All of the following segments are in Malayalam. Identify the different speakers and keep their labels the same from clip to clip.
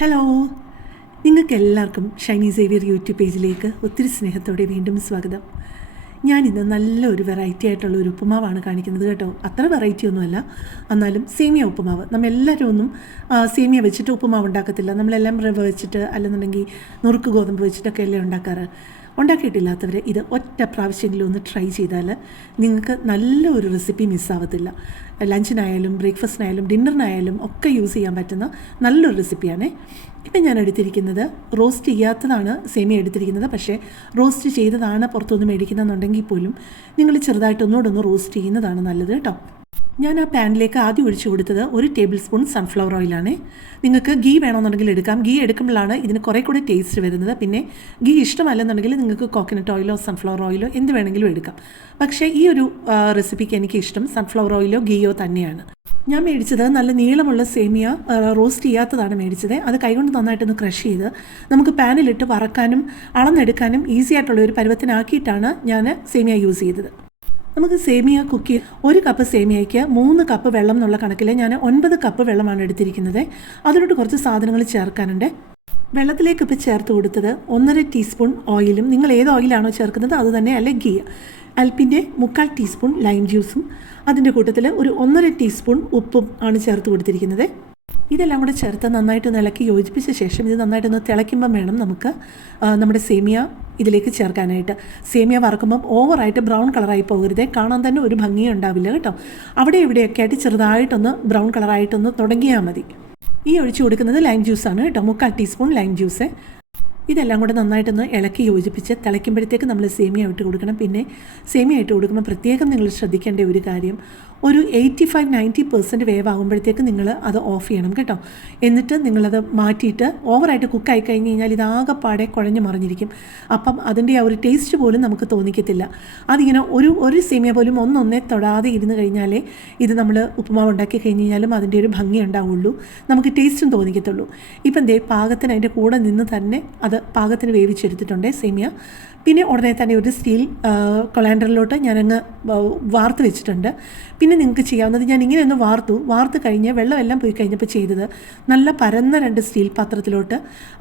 Speaker 1: ഹലോ നിങ്ങൾക്ക് എല്ലാവർക്കും ഷൈനി സേവിയർ യൂട്യൂബ് പേജിലേക്ക് ഒത്തിരി സ്നേഹത്തോടെ വീണ്ടും സ്വാഗതം. ഞാനിന്ന് നല്ലൊരു വെറൈറ്റി ആയിട്ടുള്ള ഒരു ഉപ്പുമാവാണ് കാണിക്കുന്നത് കേട്ടോ. അത്ര വെറൈറ്റി ഒന്നുമല്ല. എന്നാലും സേമിയ ഉപ്പുമാവ്. നമ്മൾ എല്ലാവരും ഒന്നും സേമിയ വെച്ചിട്ട് ഉപ്പുമാവ് ഉണ്ടാക്കത്തില്ല. നമ്മളെല്ലാം റവ വെച്ചിട്ട് അല്ലെന്നുണ്ടെങ്കിൽ നുറുക്ക് ഗോതമ്പ് വെച്ചിട്ടൊക്കെ അല്ലേ ഉണ്ടാക്കാറ്? ഉണ്ടാക്കിയിട്ടില്ലാത്തവർ ഇത് ഒറ്റ പ്രാവശ്യമെങ്കിലും ഒന്ന് ട്രൈ ചെയ്താൽ നിങ്ങൾക്ക് നല്ലൊരു റെസിപ്പി മിസ്സാവത്തില്ല ലഞ്ചിനായാലും ബ്രേക്ക്ഫാസ്റ്റിനായാലും ഡിന്നറിനായാലും ഒക്കെ യൂസ് ചെയ്യാൻ പറ്റുന്ന നല്ലൊരു റെസിപ്പിയാണ് ഇപ്പം ഞാൻ എടുത്തിരിക്കുന്നത് റോസ്റ്റ് ചെയ്യാത്തതാണ് സേമിയ എടുത്തിരിക്കുന്നത്. പക്ഷേ റോസ്റ്റ് ചെയ്തതാണ് പുറത്തുനിന്ന് മേടിക്കുന്നതെന്നുണ്ടെങ്കിൽ പോലും നിങ്ങൾ ചെറുതായിട്ട് ഒന്നുകൂടെ ഒന്ന് റോസ്റ്റ് ചെയ്യുന്നതാണ് നല്ലത് കേട്ടോ. ഞാൻ ആ പാനിലേക്ക് ആദ്യം ഒഴിച്ചു കൊടുത്തത് ഒരു ടേബിൾ സ്പൂൺ സൺഫ്ലവർ ഓയിലാണ് നിങ്ങൾക്ക് ഗീ വേണമെന്നുണ്ടെങ്കിൽ എടുക്കാം. ഗീ എടുക്കുമ്പോഴാണ് ഇതിന് കുറേ കൂടി ടേസ്റ്റ് വരുന്നത്. പിന്നെ ഗീ ഇഷ്ടമല്ലെന്നുണ്ടെങ്കിൽ നിങ്ങൾക്ക് കോക്കനട്ട് ഓയിലോ സൺഫ്ലവർ ഓയിലോ എന്ത് വേണമെങ്കിലും എടുക്കാം. പക്ഷേ ഈ ഒരു റെസിപ്പിക്ക് എനിക്ക് ഇഷ്ടം സൺഫ്ലവർ ഓയിലോ ഗീയോ തന്നെയാണ്. ഞാൻ മേടിച്ചത് നല്ല നീളമുള്ള സേമിയ റോസ്റ്റ് ചെയ്യാത്തതാണ് മേടിച്ചത്. അത് കൈകൊണ്ട് നന്നായിട്ടൊന്ന് ക്രഷ് ചെയ്ത് നമുക്ക് പാനിലിട്ട് വറക്കാനും അളന്നെടുക്കാനും ഈസി ആയിട്ടുള്ള ഒരു പരുവത്തിനാക്കിയിട്ടാണ് ഞാൻ സേമിയ യൂസ് ചെയ്തത്. നമുക്ക് സേമിയ കുക്ക് ഒരു കപ്പ് സേമിയയ്ക്ക് മൂന്ന് കപ്പ് വെള്ളം എന്നുള്ള കണക്കിൽ ഞാൻ ഒൻപത് കപ്പ് വെള്ളമാണ് എടുത്തിരിക്കുന്നത്. അതിലോട്ട് കുറച്ച് സാധനങ്ങൾ ചേർക്കാനുണ്ട്. വെള്ളത്തിലേക്ക് ഇപ്പോൾ ചേർത്ത് കൊടുത്തത് ഒന്നര ടീസ്പൂൺ ഓയിലും നിങ്ങൾ ഏത് ഓയിലാണോ ചേർക്കുന്നത് അത് തന്നെ അല്ലെ ഗീ അൽപ്പിന്റെ മുക്കാൽ ടീസ്പൂൺ ലൈം ജ്യൂസും അതിന്റെ കൂട്ടത്തിൽ ഒരു ഒന്നര ടീസ്പൂൺ ഉപ്പും ആണ് ചേർത്ത് കൊടുത്തിരിക്കുന്നത്. ഇതെല്ലാം കൂടെ ചേർത്ത് നന്നായിട്ടൊന്ന് ഇളക്കി യോജിപ്പിച്ച ശേഷം ഇത് നന്നായിട്ടൊന്ന് തിളയ്ക്കുമ്പം വേണം നമുക്ക് നമ്മുടെ സേമിയ ഇതിലേക്ക് ചേർക്കാനായിട്ട്. സേമിയ വറക്കുമ്പം ഓവറായിട്ട് ബ്രൗൺ കളറായി പോകരുത്. കാണാൻ തന്നെ ഒരു ഭംഗിയും ഉണ്ടാവില്ല കേട്ടോ. അവിടെ ഇവിടെയൊക്കെ ആയിട്ട് ചെറുതായിട്ടൊന്ന് ബ്രൗൺ കളറായിട്ടൊന്ന് തുടങ്ങിയാൽ മതി. ഈ ഒഴിച്ചു കൊടുക്കുന്നത് ലൈം ജ്യൂസാണ് കേട്ടോ. മുക്കാൽ ടീസ്പൂൺ ലൈം ജ്യൂസ് ഇതെല്ലാം കൂടെ നന്നായിട്ടൊന്ന് ഇളക്കി യോജിപ്പിച്ച് തിളയ്ക്കുമ്പോഴത്തേക്ക് നമ്മൾ സേമിയ ഇട്ട് കൊടുക്കണം. പിന്നെ സേമിയ ഇട്ട് കൊടുക്കുമ്പോൾ പ്രത്യേകം നിങ്ങൾ ശ്രദ്ധിക്കേണ്ട ഒരു കാര്യം ഒരു എയ്റ്റി ഫൈവ് നയന്റി പെർസെന്റ് വേവ് ആകുമ്പോഴത്തേക്ക് നിങ്ങൾ അത് ഓഫ് ചെയ്യണം കേട്ടോ. എന്നിട്ട് നിങ്ങളത് മാറ്റിയിട്ട് ഓവറായിട്ട് കുക്കായി കഴിഞ്ഞ് കഴിഞ്ഞാൽ ഇതാകെപ്പാടെ കുഴഞ്ഞു മറിഞ്ഞിരിക്കും. അപ്പം അതിന്റെ ആ ഒരു ടേസ്റ്റ് പോലും നമുക്ക് തോന്നിക്കത്തില്ല. അതിങ്ങനെ ഒരു ഒരു സേമിയ പോലും ഒന്നൊന്നേ തൊടാതെ ഇരുന്ന് കഴിഞ്ഞാലേ ഇത് നമ്മൾ ഉപ്പുമാവ് ഉണ്ടാക്കി കഴിഞ്ഞ് കഴിഞ്ഞാലും അതിന്റെ ഒരു ഭംഗി ഉണ്ടാവുള്ളൂ. നമുക്ക് ടേസ്റ്റും തോന്നിക്കത്തുള്ളൂ. ഇപ്പം ദേ പാകത്തിന് അതിന്റെ കൂടെ നിന്ന് തന്നെ അത് പാകത്തിന് വേവിച്ചെടുത്തിട്ടുണ്ട് സേമിയ. പിന്നെ ഉടനെ തന്നെ ഒരു സ്റ്റീൽ കൊളാൻഡറിലോട്ട് ഞാനങ്ങ് വാർത്ത് വെച്ചിട്ടുണ്ട്. പിന്നെ നിങ്ങൾക്ക് ചെയ്യാവുന്നത് ഞാൻ ഇങ്ങനെ ഒന്ന് വാർത്തു. വാർത്ത് കഴിഞ്ഞ് വെള്ളമെല്ലാം പോയി കഴിഞ്ഞപ്പോൾ ചെയ്തത് നല്ല പരന്ന രണ്ട് സ്റ്റീൽ പാത്രത്തിലോട്ട്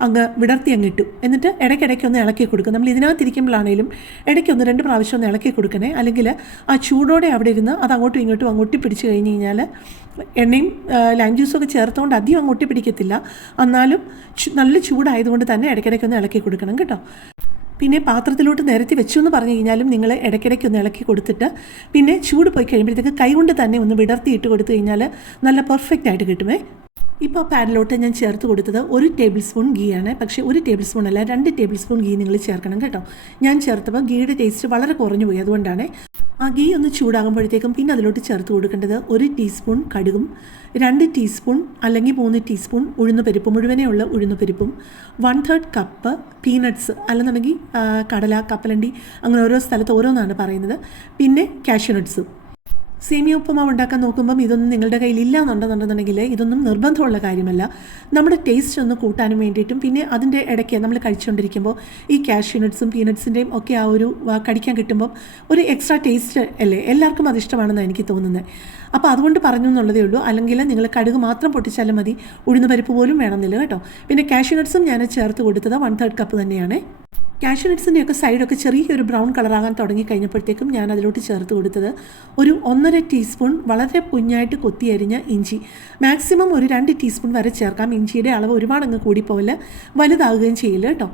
Speaker 1: അങ്ങ് വിടർത്തി അങ്ങ് ഇട്ടു. എന്നിട്ട് ഇടയ്ക്കിടയ്ക്ക് ഒന്ന് ഇളക്കി കൊടുക്കും. നമ്മൾ ഇതിനകത്തിരിക്കുമ്പോഴാണേലും ഇടയ്ക്ക് ഒന്ന് രണ്ട് പ്രാവശ്യം ഒന്ന് ഇളക്കി കൊടുക്കണേ. അല്ലെങ്കിൽ ആ ചൂടോടെ അവിടെ ഇരുന്ന് അത് അങ്ങോട്ടും ഇങ്ങോട്ടും അങ്ങോട്ടി പിടിച്ച് കഴിഞ്ഞ് കഴിഞ്ഞാൽ എണ്ണയും ലൈം ജ്യൂസും ഒക്കെ ചേർത്തുകൊണ്ട് അധികം അങ്ങോട്ടി പിടിക്കത്തില്ല. എന്നാലും നല്ല ചൂടായതുകൊണ്ട് തന്നെ ഇടയ്ക്കിടയ്ക്ക് ഒന്ന് ഇളക്കി കൊടുക്കണം കേട്ടോ. പിന്നെ പാത്രത്തിലോട്ട് നിരത്തി വെച്ചു എന്ന് പറഞ്ഞു കഴിഞ്ഞാലും നിങ്ങൾ ഇടയ്ക്കിടയ്ക്ക് ഒന്ന് ഇളക്കി കൊടുത്തിട്ട് പിന്നെ ചൂട് പോയി കഴിയുമ്പോഴത്തേക്ക് കൈകൊണ്ട് തന്നെ ഒന്ന് വിടർത്തി ഇട്ട് കൊടുത്തു കഴിഞ്ഞാൽ നല്ല പെർഫെക്റ്റ് ആയിട്ട് കിട്ടുമേ. ഇപ്പോൾ പാനിലോട്ട് ഞാൻ ചേർത്ത് കൊടുത്തത് ഒരു ടേബിൾ സ്പൂൺ ഗീ ആണ് പക്ഷേ ഒരു ടേബിൾ സ്പൂൺ അല്ല രണ്ട് ടേബിൾ സ്പൂൺ ഗീ നിങ്ങൾ ചേർക്കണം കേട്ടോ. ഞാൻ ചേർത്തപ്പോൾ ഗീയുടെ ടേസ്റ്റ് വളരെ കുറഞ്ഞു പോയി അതുകൊണ്ടാണ്. ആ ഗീ ഒന്ന് ചൂടാകുമ്പോഴത്തേക്കും പിന്നെ അതിലോട്ട് ചേർത്ത് കൊടുക്കേണ്ടത് ഒരു ടീസ്പൂൺ കടുകും രണ്ട് ടീസ്പൂൺ അല്ലെങ്കിൽ മൂന്ന് ടീസ്പൂൺ ഉഴുന്നുപരിപ്പ് മുഴുവനെയുള്ള ഉഴുന്നുപരിപ്പും വൺ തേർഡ് കപ്പ് പീനട്ട്സ് അല്ലെന്നുണ്ടെങ്കിൽ കടല കപ്പലണ്ടി അങ്ങനെ ഓരോ സ്ഥലത്ത് ഓരോന്നാണ് പറയുന്നത്. പിന്നെ കാഷ്യൂ നട്ട്സും സേമിയ ഉപ്പുമാവ് ഉണ്ടാക്കാൻ നോക്കുമ്പം ഇതൊന്നും നിങ്ങളുടെ കയ്യിൽ ഇല്ല എന്നുണ്ടെന്നുണ്ടെന്നുണ്ടെങ്കിൽ ഇതൊന്നും നിർബന്ധമുള്ള കാര്യമല്ല. നമ്മുടെ ടേസ്റ്റ് ഒന്ന് കൂട്ടാനും വേണ്ടിയിട്ടും പിന്നെ അതിന്റെ ഇടയ്ക്ക് നമ്മൾ കഴിച്ചുകൊണ്ടിരിക്കുമ്പോൾ ഈ കാഷ്യൂ നട്ട്സും പീനട്ട്സിന്റെയും ഒക്കെ ആ ഒരു കടിക്കാൻ കിട്ടുമ്പം ഒരു എക്സ്ട്രാ ടേസ്റ്റ് അല്ലേ? എല്ലാവർക്കും അതിഷ്ടമാണെന്ന് എനിക്ക് തോന്നുന്നത് അപ്പോൾ അതുകൊണ്ട് പറഞ്ഞു എന്നുള്ളതേ ഉള്ളൂ. അല്ലെങ്കിൽ നിങ്ങൾ കടുക് മാത്രം പൊട്ടിച്ചാലും മതി. ഉഴുന്ന് പരിപ്പ് പോലും വേണമെന്നില്ല കേട്ടോ. പിന്നെ കാഷ്യൂ നട്ട്സും ഞാൻ ചേർത്ത് കൊടുത്തത് വൺ തേർഡ് കപ്പ് തന്നെയാണ്. കാഷ്യൂ നട്ട്സിന്റെ ഒക്കെ സൈഡൊക്കെ ചെറിയൊരു ബ്രൗൺ കളറാകാൻ തുടങ്ങി കഴിഞ്ഞപ്പോഴത്തേക്കും ഞാൻ അതിലോട്ട് ചേർത്ത് കൊടുത്തത് ഒരു ഒന്നര ടീസ്പൂൺ വളരെ കുഞ്ഞായിട്ട് കൊത്തിയരിഞ്ഞ ഇഞ്ചി. മാക്സിമം ഒരു രണ്ട് ടീസ്പൂൺ വരെ ചേർക്കാം. ഇഞ്ചിയുടെ അളവ് ഒരുപാട് അങ്ങ് കൂടിപ്പോവില്ല വലുതാകുകയും ചെയ്യില്ല കേട്ടോ.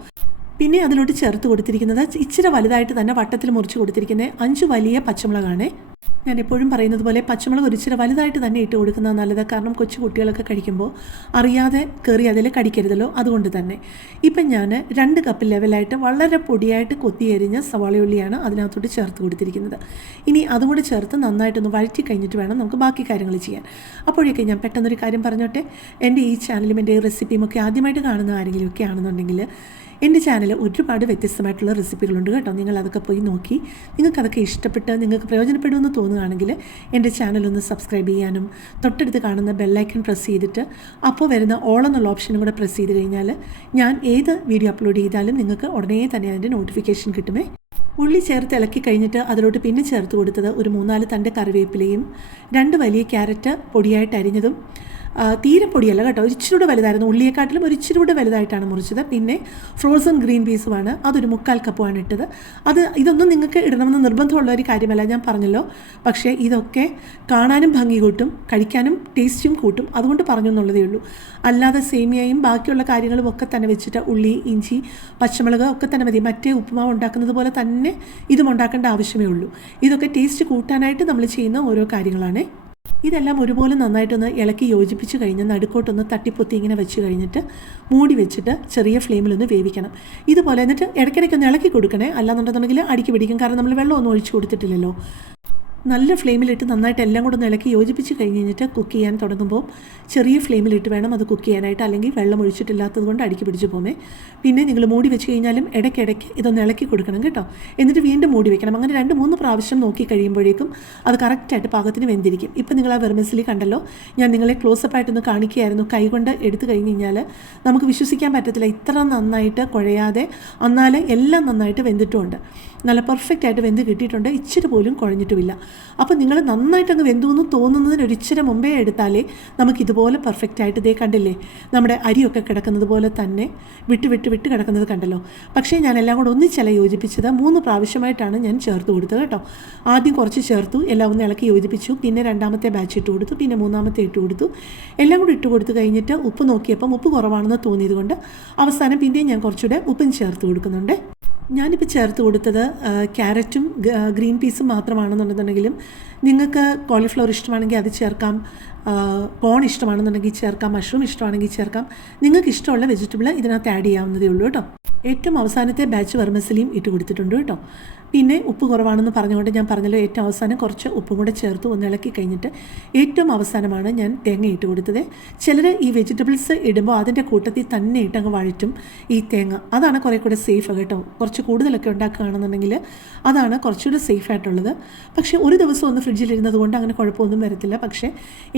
Speaker 1: പിന്നെ അതിലോട്ട് ചേർത്ത് കൊടുത്തിരിക്കുന്നത് ഇച്ചിരി വലുതായിട്ട് തന്നെ വട്ടത്തിൽ മുറിച്ച് കൊടുത്തിരിക്കുന്ന അഞ്ച് വലിയ പച്ചമുളകാണ്. ഞാൻ എപ്പോഴും പറയുന്നത് പോലെ പച്ചമുളക് ഒരിച്ചിരി വലുതായിട്ട് തന്നെ ഇട്ട് കൊടുക്കുന്നത് നല്ലത്. കാരണം കൊച്ചു കുട്ടികളൊക്കെ കഴിക്കുമ്പോൾ അറിയാതെ കയറി അതിൽ കടിക്കരുതല്ലോ. അതുകൊണ്ട് തന്നെ ഇപ്പം ഞാൻ രണ്ട് കപ്പ് ലെവലായിട്ട് വളരെ പൊടിയായിട്ട് കൊത്തി എരിഞ്ഞ സവാളയുള്ളിയാണ് അതിനകത്തോട്ട് ചേർത്ത് കൊടുത്തിരിക്കുന്നത്. ഇനി അതും ചേർത്ത് നന്നായിട്ടൊന്ന് വഴറ്റി കഴിഞ്ഞിട്ട് വേണം നമുക്ക് ബാക്കി കാര്യങ്ങൾ ചെയ്യാൻ. അപ്പോഴേക്കും ഞാൻ പെട്ടെന്നൊരു കാര്യം പറഞ്ഞോട്ടെ? എന്റെ ഈ ചാനലും എന്റെ ഈ റെസിപ്പിയും ഒക്കെ ആദ്യമായിട്ട് കാണുന്ന ആരെങ്കിലും ഒക്കെ ആണെന്നുണ്ടെങ്കിൽ എന്റെ ചാനൽ ഒരുപാട് വ്യത്യസ്തമായിട്ടുള്ള റെസിപ്പികളുണ്ട് കേട്ടോ. നിങ്ങൾ അതൊക്കെ പോയി നോക്കി. നിങ്ങൾക്ക് അതൊക്കെ ഇഷ്ടപ്പെട്ട് നിങ്ങൾക്ക് പ്രയോജനപ്പെടുമെന്ന് തോന്നുകയാണെങ്കിൽ എന്റെ ചാനൽ ഒന്ന് സബ്സ്ക്രൈബ് ചെയ്യാനും തൊട്ടടുത്ത് കാണുന്ന ബെല്ലൈക്കൺ പ്രസ് ചെയ്തിട്ട് അപ്പോൾ വരുന്ന ഓൾ എന്നുള്ള ഓപ്ഷനും കൂടെ പ്രസ് ചെയ്ത് കഴിഞ്ഞാൽ ഞാൻ ഏത് വീഡിയോ അപ്ലോഡ് ചെയ്താലും നിങ്ങൾക്ക് ഉടനെ തന്നെ അതിന്റെ നോട്ടിഫിക്കേഷൻ കിട്ടുമേ. ഉള്ളി ചേർത്ത് ഇളക്കി കഴിഞ്ഞിട്ട് അതിലോട്ട് പിന്നെ ചേർത്ത് കൊടുത്തത് ഒരു മൂന്നാൽ തണ്ട് കറിവേപ്പിലയും രണ്ട് വലിയ ക്യാരറ്റ് പൊടിയായിട്ട് അരിഞ്ഞതും തീരെ പൊടിയല്ല കേട്ടോ. ഇച്ചിരി കൂടെ വലുതായിരുന്നു. ഉള്ളിയെക്കാട്ടിലും ഒരു ഇച്ചിരി കൂടെ വലുതായിട്ടാണ് മുറിച്ചത്. പിന്നെ ഫ്രോസൺ ഗ്രീൻ പീസുമാണ് അതൊരു മുക്കാൽ കപ്പുമാണ് ഇട്ടത്. അത് ഇതൊന്നും നിങ്ങൾക്ക് ഇടണമെന്ന് നിർബന്ധമുള്ള ഒരു കാര്യമല്ല ഞാൻ പറഞ്ഞല്ലോ. പക്ഷേ ഇതൊക്കെ കാണാനും ഭംഗി കൂട്ടും കഴിക്കാനും ടേസ്റ്റും കൂട്ടും. അതുകൊണ്ട് പറഞ്ഞു എന്നുള്ളതേ ഉള്ളൂ. അല്ലാതെ സേമിയയും ബാക്കിയുള്ള കാര്യങ്ങളും ഒക്കെ തന്നെ വെച്ചിട്ട് ഉള്ളി ഇഞ്ചി പച്ചമുളക് ഒക്കെ തന്നെ മതി. മറ്റേ ഉപ്പുമാവ് ഉണ്ടാക്കുന്നത് പോലെ തന്നെ ഇതും ഉണ്ടാക്കേണ്ട ആവശ്യമേ ഉള്ളൂ. ഇതൊക്കെ ടേസ്റ്റ് കൂട്ടാനായിട്ട് നമ്മൾ ചെയ്യുന്ന ഓരോ കാര്യങ്ങളാണ്. ഇതെല്ലാം ഒരുപോലെ നന്നായിട്ടൊന്ന് ഇളക്കി യോജിപ്പിച്ച് കഴിഞ്ഞ് നടുക്കോട്ടൊന്ന് തട്ടിപ്പൊത്തി ഇങ്ങനെ വെച്ച് കഴിഞ്ഞിട്ട് മൂടി വെച്ചിട്ട് ചെറിയ ഫ്ലെയിമിലൊന്ന് വേവിക്കണം. ഇതുപോലെ എന്നിട്ട് ഇടയ്ക്കിടയ്ക്ക് ഒന്ന് ഇളക്കി കൊടുക്കണേ. അല്ലാന്നുണ്ടെന്നുണ്ടെങ്കിൽ അടിക്ക് പിടിക്കും. കാരണം നമ്മൾ വെള്ളമൊന്നും ഒഴിച്ച് കൊടുത്തിട്ടില്ലല്ലോ. നല്ല ഫ്ലെയിമിലിട്ട് നന്നായിട്ട് എല്ലാം കൂടെ ഒന്ന് ഇളക്കി യോജിപ്പിച്ച് കഴിഞ്ഞ് കഴിഞ്ഞിട്ട് കുക്ക് ചെയ്യാൻ തുടങ്ങുമ്പോൾ ചെറിയ ഫ്ലെയിമിലിട്ട് വേണം അത് കുക്ക് ചെയ്യാനായിട്ട്. അല്ലെങ്കിൽ വെള്ളം ഒഴിച്ചിട്ടില്ലാത്തത് കൊണ്ട് അടിക്ക് പിടിച്ച് പോമേ പിന്നെ നിങ്ങൾ മൂടി വെച്ച് കഴിഞ്ഞാലും ഇടയ്ക്കിടയ്ക്ക് ഇതൊന്ന് ഇളക്കി കൊടുക്കണം കേട്ടോ. എന്നിട്ട് വീണ്ടും മൂടി വെക്കണം. അങ്ങനെ രണ്ട് മൂന്ന് പ്രാവശ്യം നോക്കി കഴിയുമ്പോഴേക്കും അത് കറക്റ്റായിട്ട് പാകത്തിന് വെന്തിരിക്കും. ഇപ്പം നിങ്ങൾ ആ വെർമെസിലി കണ്ടല്ലോ ഞാൻ നിങ്ങളെ ക്ലോസപ്പ് ആയിട്ടൊന്ന് കാണിക്കുകയായിരുന്നു. കൈകൊണ്ട് എടുത്തു കഴിഞ്ഞ് കഴിഞ്ഞാൽ നമുക്ക് വിശ്വസിക്കാൻ പറ്റത്തില്ല ഇത്ര നന്നായിട്ട് കുഴയാതെ എന്നാൽ എല്ലാം നന്നായിട്ട് വെന്തിട്ടുമുണ്ട്. നല്ല പെർഫെക്റ്റ് ആയിട്ട് വെന്ത് കിട്ടിയിട്ടുണ്ട്. ഇച്ചിരി പോലും കുഴഞ്ഞിട്ടുമില്ല. അപ്പോൾ നിങ്ങൾ നന്നായിട്ട് അങ്ങ് വെന്തു എന്ന് തോന്നുന്നതിന് ഒരിച്ചിരി മുമ്പേ എടുത്താലേ നമുക്ക് ഇതുപോലെ പെർഫെക്റ്റ് ആയിട്ട് ഇതേ കണ്ടില്ലേ? നമ്മുടെ അരിയൊക്കെ കിടക്കുന്നത് പോലെ തന്നെ വിട്ട് വിട്ട് വിട്ട് കിടക്കുന്നത് കണ്ടല്ലോ. പക്ഷേ ഞാൻ എല്ലാം കൂടെ ഒന്നിച്ചല്ല യോജിപ്പിച്ചത്. മൂന്ന് പ്രാവശ്യമായിട്ടാണ് ഞാൻ ചേർത്ത് കൊടുത്തത് കേട്ടോ. ആദ്യം കുറച്ച് ചേർത്തു. എല്ലാം ഒന്ന് ഇളക്കി യോജിപ്പിച്ചു. പിന്നെ രണ്ടാമത്തെ ബാച്ച് ഇട്ട് കൊടുത്തു. പിന്നെ മൂന്നാമത്തെ ഇട്ട് കൊടുത്തു. എല്ലാം കൂടി ഇട്ട് കൊടുത്തു കഴിഞ്ഞിട്ട് ഉപ്പ് നോക്കിയപ്പം ഉപ്പ് കുറവാണെന്ന് തോന്നിയത് കൊണ്ട് അവസാനം പിന്നെയും ഞാൻ കുറച്ചുകൂടെ ഉപ്പും ചേർത്ത് കൊടുക്കുന്നുണ്ട്. ഞാനിപ്പോൾ ചേർത്ത് കൊടുത്തത് ക്യാരറ്റും ഗ്രീൻ പീസും മാത്രമാണെന്നുണ്ടെന്നുണ്ടെങ്കിലും നിങ്ങൾക്ക് കോളിഫ്ലവർ ഇഷ്ടമാണെങ്കിൽ അത് ചേർക്കാം. കോൺ ഇഷ്ടമാണെന്നുണ്ടെങ്കിൽ ചേർക്കാം മഷ്റൂം ഇഷ്ടമാണെങ്കിൽ ചേർക്കാം. നിങ്ങൾക്ക് ഇഷ്ടമുള്ള വെജിറ്റബിൾ ഇതിനകത്ത് ആഡ് ചെയ്യാവുന്നതേ ഉള്ളൂ കേട്ടോ. ഏറ്റവും അവസാനത്തെ ബാച്ച് വെർമസലിയും ഇട്ട് കൊടുത്തിട്ടുണ്ട് കേട്ടോ. പിന്നെ ഉപ്പ് കുറവാണെന്ന് പറഞ്ഞുകൊണ്ട് ഞാൻ പറഞ്ഞല്ലോ ഏറ്റവും അവസാനം കുറച്ച് ഉപ്പും കൂടെ ചേർത്ത് ഒന്ന് ഇളക്കി കഴിഞ്ഞിട്ട് ഏറ്റവും അവസാനമാണ് ഞാൻ തേങ്ങ ഇട്ട് കൊടുത്തത്. ചിലർ ഈ വെജിറ്റബിൾസ് ഇടുമ്പോൾ അതിന്റെ കൂട്ടത്തിൽ തന്നെ ഇട്ടങ്ങ് വഴറ്റും ഈ തേങ്ങ. അതാണ് കുറേ കൂടെ സേഫ് കേട്ടോ. കുറച്ച് കൂടുതലൊക്കെ ഉണ്ടാക്കുകയാണെന്നുണ്ടെങ്കിൽ അതാണ് കുറച്ചുകൂടെ സേഫ് ആയിട്ടുള്ളത്. പക്ഷേ ഒരു ദിവസം ഒന്ന് ഫ്രിഡ്ജിലിരുന്നത് കൊണ്ട് അങ്ങനെ കുഴപ്പമൊന്നും വരത്തില്ല. പക്ഷേ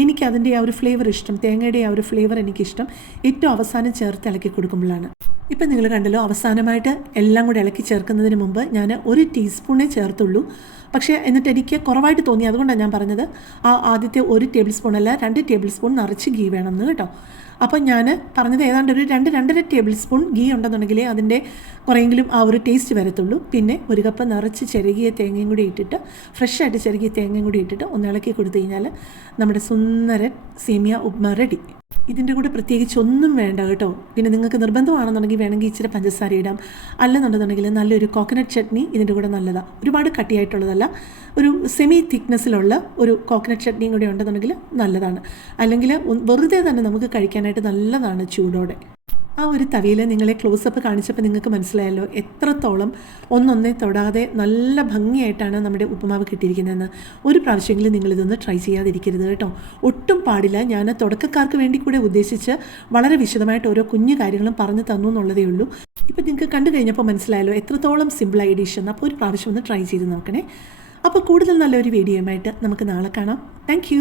Speaker 1: എനിക്ക് അതിന്റെ ആ ഒരു ഫ്ലേവർ ഇഷ്ടം. തേങ്ങയുടെ ആ ഒരു ഫ്ലേവർ എനിക്കിഷ്ടം. ഏറ്റവും അവസാനം ചേർത്ത് ഇളക്കി കൊടുക്കുമ്പോഴാണ്. ഇപ്പം നിങ്ങൾ കണ്ടല്ലോ അവസാനമായിട്ട് എല്ലാം കൂടെ ഇളക്കി ചേർക്കുന്നതിന് മുമ്പ് ഞാൻ ഒരു ടീസ്പൂണേ ചേർത്തുള്ളൂ. പക്ഷേ എന്നിട്ട് എനിക്ക് കുറവായിട്ട് തോന്നി. അതുകൊണ്ടാണ് ഞാൻ പറഞ്ഞത് ആ ആദ്യത്തെ ഒരു ടേബിൾ സ്പൂൺ അല്ല രണ്ട് ടേബിൾ സ്പൂൺ നിറച്ച് ഗീ വേണമെന്ന് കേട്ടോ. അപ്പോൾ ഞാൻ പറഞ്ഞത് ഏതാണ്ട് ഒരു രണ്ട് രണ്ടര ടേബിൾ സ്പൂൺ ഗീ ഉണ്ടെന്നുണ്ടെങ്കിൽ അതിന്റെ കുറേയെങ്കിലും ആ ഒരു ടേസ്റ്റ് വരത്തുള്ളൂ. പിന്നെ ഒരു കപ്പ് നിറച്ച് ചെറുകിയ തേങ്ങയും കൂടി ഇട്ടിട്ട് ഫ്രഷായിട്ട് ചെറുകിയ തേങ്ങയും കൂടി ഇട്ടിട്ട് ഒന്ന് ഇളക്കി കൊടുത്തു കഴിഞ്ഞാൽ നമ്മുടെ സുന്ദരൻ സേമിയ ഉപ്മ റെഡി. ഇതിന്റെ കൂടെ പ്രത്യേകിച്ച് ഒന്നും വേണ്ട കേട്ടോ. പിന്നെ നിങ്ങൾക്ക് നിർബന്ധമാണെന്നുണ്ടെങ്കിൽ വേണമെങ്കിൽ ഇച്ചിരി പഞ്ചസാര ഇടാം. അല്ലെന്നുണ്ടെന്നുണ്ടെങ്കിൽ നല്ലൊരു കോക്കനട്ട് ചട്നി ഇതിന്റെ കൂടെ നല്ലതാണ് ഒരുപാട് കട്ടിയായിട്ടുള്ളതല്ല. ഒരു സെമി തിക്നെസ്സിലുള്ള ഒരു കോക്കനട്ട് ചട്നിയും കൂടെ ഉണ്ടെന്നുണ്ടെങ്കിൽ നല്ലതാണ്. അല്ലെങ്കിൽ വെറുതെ തന്നെ നമുക്ക് കഴിക്കാനായിട്ട് നല്ലതാണ് ചൂടോടെ. ആ ഒരു തവിയിൽ നിങ്ങളെ ക്ലോസപ്പ് കാണിച്ചപ്പോൾ നിങ്ങൾക്ക് മനസ്സിലായല്ലോ എത്രത്തോളം ഒന്നൊന്നേ തൊടാതെ നല്ല ഭംഗിയായിട്ടാണ് നമ്മുടെ ഉപ്പുമാവ് കിട്ടിയിരിക്കുന്നതെന്ന്. ഒരു പ്രാവശ്യമെങ്കിലും നിങ്ങളിതൊന്ന് ട്രൈ ചെയ്യാതിരിക്കരുത് കേട്ടോ. ഒട്ടും പാടില്ല. ഞാൻ തുടക്കക്കാർക്ക് വേണ്ടി കൂടെ ഉദ്ദേശിച്ച് വളരെ വിശദമായിട്ട് ഓരോ കുഞ്ഞു കാര്യങ്ങളും പറഞ്ഞു തന്നു എന്നുള്ളതേ ഉള്ളൂ. ഇപ്പം നിങ്ങൾക്ക് കണ്ടു കഴിഞ്ഞപ്പോൾ മനസ്സിലായല്ലോ എത്രത്തോളം സിമ്പിളായ ഡിഷ് അപ്പോൾ ഒരു പ്രാവശ്യം ഒന്ന് ട്രൈ ചെയ്ത് നോക്കണേ. അപ്പോൾ കൂടുതൽ നല്ലൊരു വീഡിയോയുമായിട്ട് നമുക്ക് നാളെ കാണാം. താങ്ക്